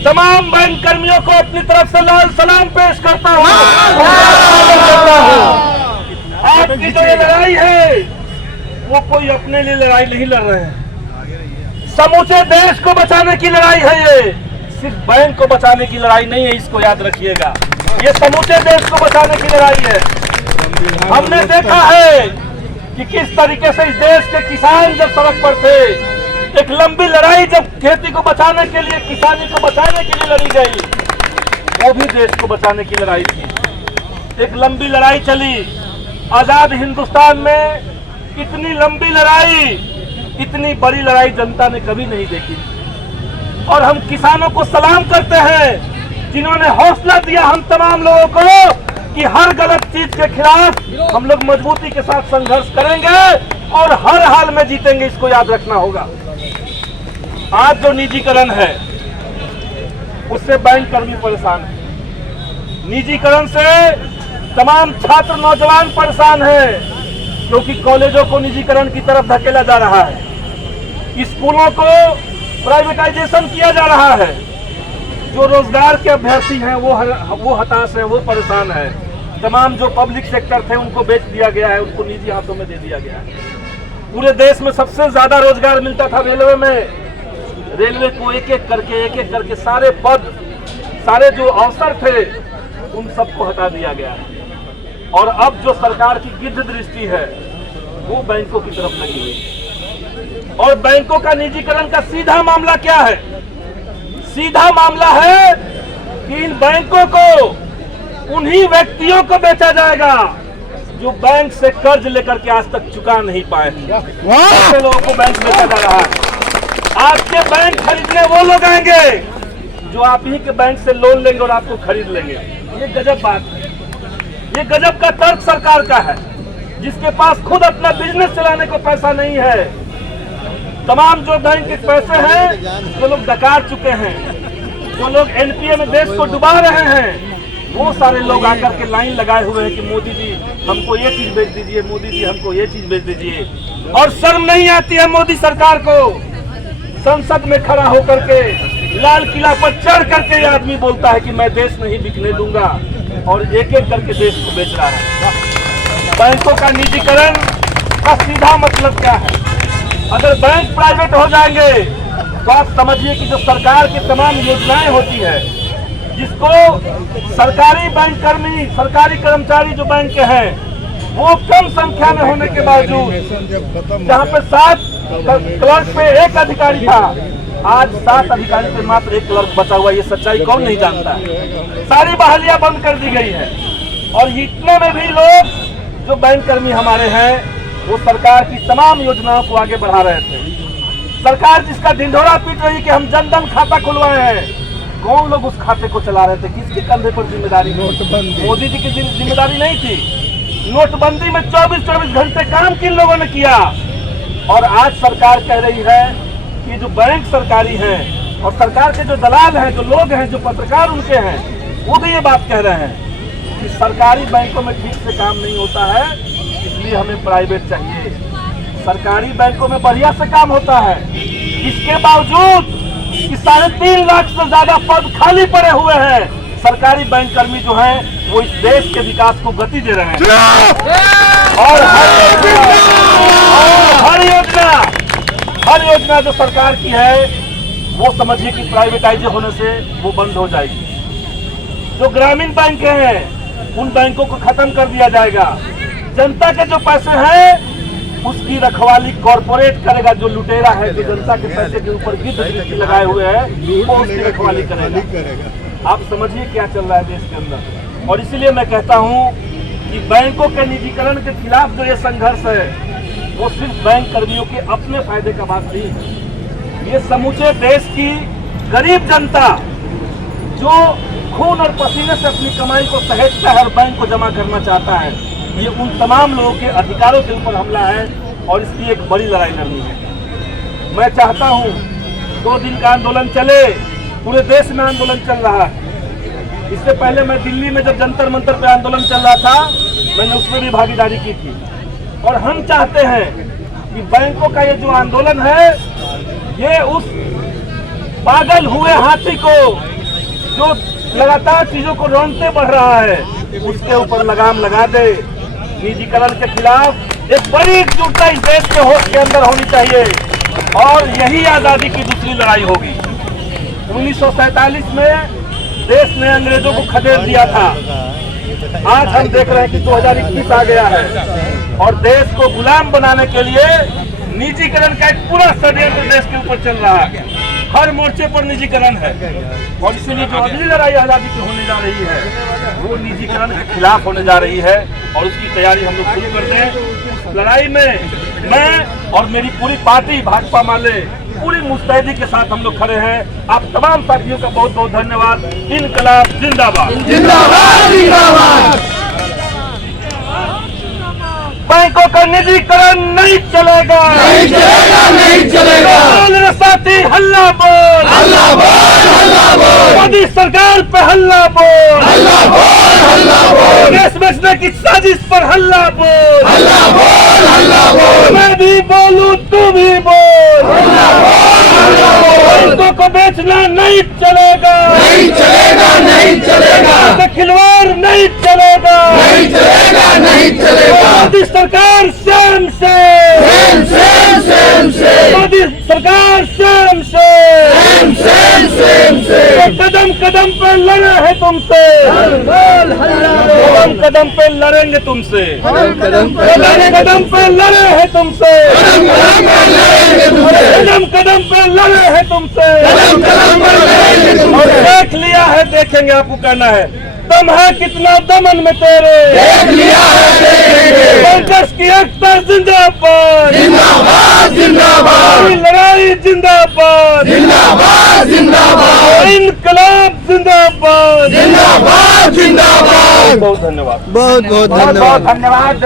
तमाम बैंक कर्मियों को अपनी तरफ से लाल सलाम पेश करता हूँ। आपकी जो ये लड़ाई है वो कोई अपने लिए लड़ाई नहीं लड़ रहे हैं, समूचे देश को बचाने की लड़ाई है। ये सिर्फ बैंक को बचाने की लड़ाई नहीं है, इसको याद रखिएगा। ये समूचे देश को बचाने की लड़ाई है। हमने देखा है कि किस तरीके से इस देश के किसान जब सड़क पर थे, एक लंबी लड़ाई जब खेती को बचाने के लिए, किसानी को बचाने के लिए लड़ी गई, वो भी देश को बचाने की लड़ाई थी। एक लंबी लड़ाई चली आजाद हिंदुस्तान में। इतनी लंबी लड़ाई, इतनी बड़ी लड़ाई जनता ने कभी नहीं देखी। और हम किसानों को सलाम करते हैं जिन्होंने हौसला दिया हम तमाम लोगों को कि हर गलत चीज के खिलाफ हम लोग मजबूती के साथ संघर्ष करेंगे और हर हाल में जीतेंगे, इसको याद रखना होगा। आज जो निजीकरण है उससे बैंक कर्मी परेशान है। निजीकरण से तमाम छात्र नौजवान परेशान हैं क्योंकि कॉलेजों को निजीकरण की तरफ धकेला जा रहा है, स्कूलों को प्राइवेटाइजेशन किया जा रहा है। जो रोजगार के अभ्यर्थी हैं वो हताश हैं, वो परेशान हैं। तमाम जो पब्लिक सेक्टर थे उनको बेच दिया गया है, उनको निजी हाथों में दे दिया गया है। पूरे देश में सबसे ज्यादा रोजगार मिलता था रेलवे में। रेलवे को एक एक करके सारे पद, सारे जो अवसर थे उन सबको हटा दिया गया है। और अब जो सरकार की गिद्ध दृष्टि है वो बैंकों की तरफ लगी हुई है। और बैंकों का निजीकरण का सीधा मामला क्या है? सीधा मामला है कि इन बैंकों को उन्हीं व्यक्तियों को बेचा जाएगा जो बैंक से कर्ज लेकर के आज तक चुका नहीं पाए। ऐसे लोगों को बैंक बेचा जा रहा है। आपके बैंक खरीदने वो लोग आएंगे जो आप ही के बैंक से लोन लेंगे और आपको खरीद लेंगे। ये गजब बात है। ये गजब का तर्क सरकार का है, जिसके पास खुद अपना बिजनेस चलाने को पैसा नहीं है। तमाम जो बैंक के पैसे हैं, जो लोग डकार चुके हैं, जो लोग एनपीए में देश को डुबा रहे हैं, वो सारे लोग आकर के लाइन लगाए हुए हैं कि मोदी जी हमको ये चीज बेच दीजिए, मोदी जी हमको ये चीज बेच दीजिए। और शर्म नहीं आती है मोदी सरकार को? संसद में खड़ा होकर के, लाल किला पर चढ़ करके ये आदमी बोलता है कि मैं देश नहीं बिकने दूंगा, और एक एक करके देश को बेच रहा है। बैंकों का निजीकरण का सीधा मतलब क्या है? अगर बैंक प्राइवेट हो जाएंगे तो आप समझिए कि जो सरकार की तमाम योजनाएं होती है, जिसको सरकारी बैंक कर्मी, सरकारी कर्मचारी जो बैंक के हैं, वो कम संख्या में होने के बावजूद, जहाँ पे 7 क्लर्क पे 1 अधिकारी था, आज 7 अधिकारी पे मात्र 1 क्लर्क बचा हुआ। ये सच्चाई कौन नहीं जानता है? सारी बहालियां बंद कर दी गई है। और इतने में भी लोग जो बैंक कर्मी हमारे हैं वो सरकार की तमाम योजनाओं को आगे बढ़ा रहे थे। सरकार जिसका ढिंढोरा पीट रही कि हम जनधन खाता खुलवाए हैं, कौन लोग उस खाते को चला रहे थे? किसके कंधे पर जिम्मेदारी? मोदी जी की जिम्मेदारी नहीं थी। नोटबंदी में 24-24 घंटे काम किन लोगों ने किया? और आज सरकार कह रही है कि जो बैंक सरकारी हैं और सरकार के जो दलाल हैं, जो लोग हैं, जो पत्रकार उनके हैं, वो भी ये बात कह रहे हैं कि सरकारी बैंकों में ठीक से काम नहीं होता है, इसलिए हमें प्राइवेट चाहिए। सरकारी बैंकों में बढ़िया से काम होता है, इसके बावजूद कि 3.5 लाख से ज्यादा पद खाली पड़े हुए हैं। सरकारी बैंक कर्मी जो हैं वो इस देश के विकास को गति दे रहे हैं। और हर योजना जो सरकार की है वो समझिए कि प्राइवेटाइज होने से वो बंद हो जाएगी। जो ग्रामीण बैंक हैं उन बैंकों को खत्म कर दिया जाएगा। जनता के जो पैसे हैं उसकी रखवाली कॉर्पोरेट करेगा। जो लुटेरा है, जो जनता के पैसे के ऊपर गिद्ध दृष्टि लगाए हुए है, वो उसकी रखवाली करेगा। आप समझिए क्या चल रहा है देश के अंदर। और इसीलिए मैं कहता हूँ कि बैंकों के निजीकरण के खिलाफ जो ये संघर्ष है वो सिर्फ बैंक कर्मियों के अपने फायदे का बात नहीं है। ये समूचे देश की गरीब जनता जो खून और पसीने से अपनी कमाई को सहेजता है और बैंक को जमा करना चाहता है, ये उन तमाम लोगों के अधिकारों के ऊपर हमला है और इसकी एक बड़ी लड़ाई लड़नी है। मैं चाहता हूँ 2 दिन का आंदोलन चले, पूरे देश में आंदोलन चल रहा है। इससे पहले मैं दिल्ली में जब जंतर मंतर पे आंदोलन चल रहा था, मैंने उसमें भी भागीदारी की थी। और हम चाहते हैं कि बैंकों का ये जो आंदोलन है, ये उस पागल हुए हाथी को जो लगातार चीजों को रोकते बढ़ रहा है, उसके ऊपर लगाम लगा दे। निजीकरण के खिलाफ एक बड़ी एकजुटता इस देश के अंदर होनी चाहिए और यही आजादी की दूसरी लड़ाई होगी। 1947 में देश ने अंग्रेजों को खदेड़ दिया था। आज हम देख रहे हैं कि 2021 आ गया है और देश को गुलाम बनाने के लिए निजीकरण का एक पूरा षड्यंत्र देश के ऊपर चल रहा है। हर मोर्चे पर निजीकरण है और इसीलिए जो अगली लड़ाई आजादी की होने जा रही है वो निजीकरण के खिलाफ होने जा रही है और उसकी तैयारी हम लोग शुरू कर दें। लड़ाई में मैं और मेरी पूरी पार्टी भाजपा माले पूरी मुस्तैदी के साथ हम लोग खड़े हैं। आप तमाम साथियों का बहुत बहुत धन्यवाद। इनकलाब जिंदाबाद, जिंदाबाद जिंदाबाद। बैंकों का निजीकरण नहीं चलेगा, नहीं चलेगा, नहीं चलेगा। बोल रे साथी हल्ला बोल, हल्ला बोल, हल्ला बोल। मोदी सरकार पे हल्ला बोल, हल्ला बोल, हल्ला बोल। देश बेचने की साजिश पर हल्ला बोल, हल्ला बोल, हल्ला बोल। मैं भी बोलूं तू भी बोल। हल्ला बोल, हल्ला बोल। बैंकों को बेचना नहीं चलेगा, नहीं चलेगा, नहीं चलेगा। इससे खिलवाड़ नहीं चलेगा, नहीं चलेगा, नहीं चलेगा। मोदी सरकार सेम से, same same same same Modi सरकार सेम से, सेम सेम सेम सेम। कदम कदम पे लड़े हैं तुमसे, कदम कदम पे लड़ेंगे तुमसे, कदम कदम कदम पे लड़े हैं तुमसे, कदम कदम पे लड़े हैं तुमसे। और देख लिया है, देखेंगे, आपको कहना है दम है कितना दमन में तेरे, देख लिया है, देखेंगे। कांग्रेस की एकता जिंदाबाद, जिंदाबाद जिंदाबाद, लड़ाई जिंदाबाद, जिंदाबाद जिंदाबाद, इनकलाब जिंदाबाद, जिंदाबाद जिंदाबाद। बहुत धन्यवाद, बहुत बहुत बहुत बहुत धन्यवाद। धन्यवाद।